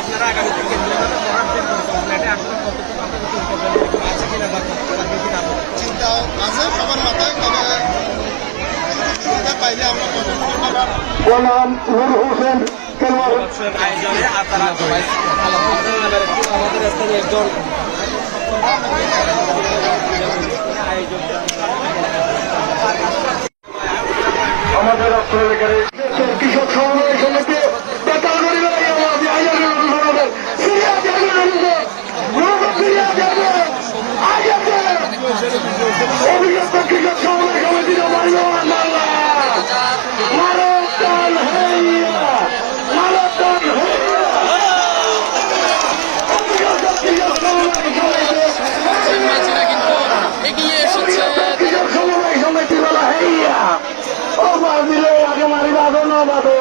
আপনারা আগামীতে চিন্তা আছে সবার মাথায়, তবে পাইলে আমরা আয়োজনে আমাদের স্থানীয় একজন আমাদের কৃষক সমবায় সমিতি অভিযুক্ত কৃষক সমবায় সমিতির মারতাল হইয়া মারতাল কৃষক সমবায় সমিতি বলা হইয়া ও দিলে আগে মারি বাঁধো না বাঁধো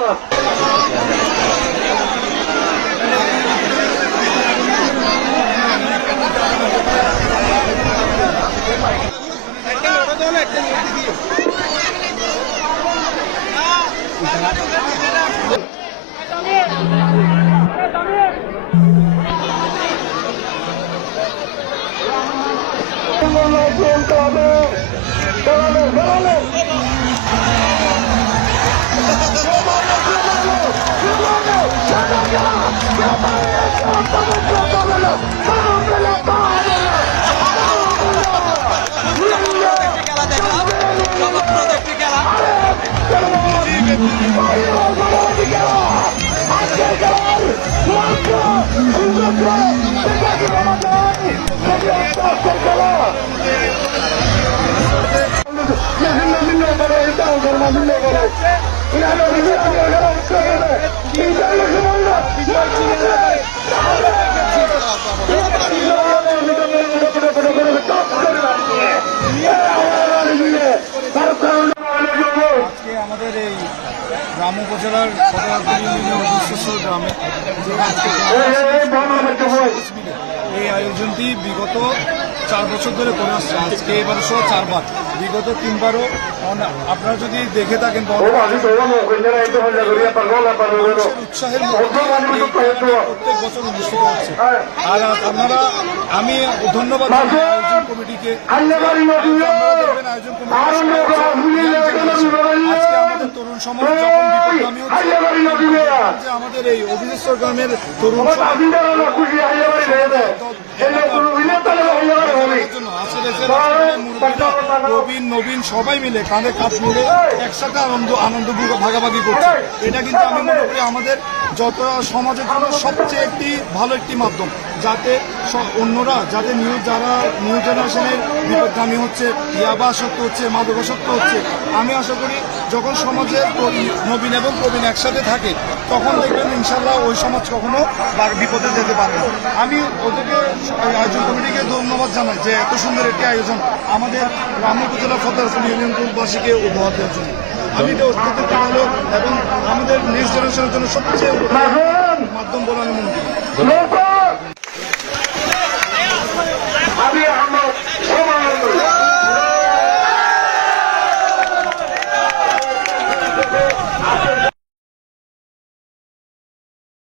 আমাদের এই গ্রাম উপজেলার গ্রামে এই আয়োজনটি বিগত 4 বছর ধরে করে আসছে। আজকে এবারও সহ 4 বার, বিগত 3 বারও আপনারা যদি দেখে থাকেন উৎসাহের প্রত্যেক বছর অনুষ্ঠিত হচ্ছে। আর আপনারা আমি ধন্যবাদ আয়োজন কমিটিকে। আয়োজন কমিটি আজকে আমাদের তরুণ সমাজ যখন বিপদগামী হচ্ছে, আমাদের এই অভিযোগ গ্রামের তরুণ প্রবীণ নবীন সবাই মিলে কাঁধে কাঁধ মিলে একসাথে আনন্দ ভাগাভাগি করছে। এটা কিন্তু আমি মনে করি আমাদের যত সমাজের জন্য সবচেয়ে ভালো একটি মাধ্যম, যাতে অন্যরা যাতে যারা নিউ জেনারেশনের বিপদগামী হচ্ছে, ইয়াবাসক্ত হচ্ছে, মাদকাসক্ত হচ্ছে। আমি আশা করি যখন সমাজের নবীন এবং প্রবীণ একসাথে থাকে তখন দেখবেন ইনশাল্লাহ ওই সমাজ কখনো বিপদে যেতে পারে না। আমি ওদেরকে আয়োজন কমিটিকে ধন্যবাদ জানাই যে এত সুন্দর একটি আয়োজন আমাদের গ্রাম উপজেলা ফতেহারপুর ইউনিয়নবাসীকে উপহার দেওয়ার জন্য। আমি এটা অত্যন্ত ভালো এবং আমাদের নেক্সট জেনারেশনের জন্য সবচেয়ে মাধ্যম বলে আমি মনে করি।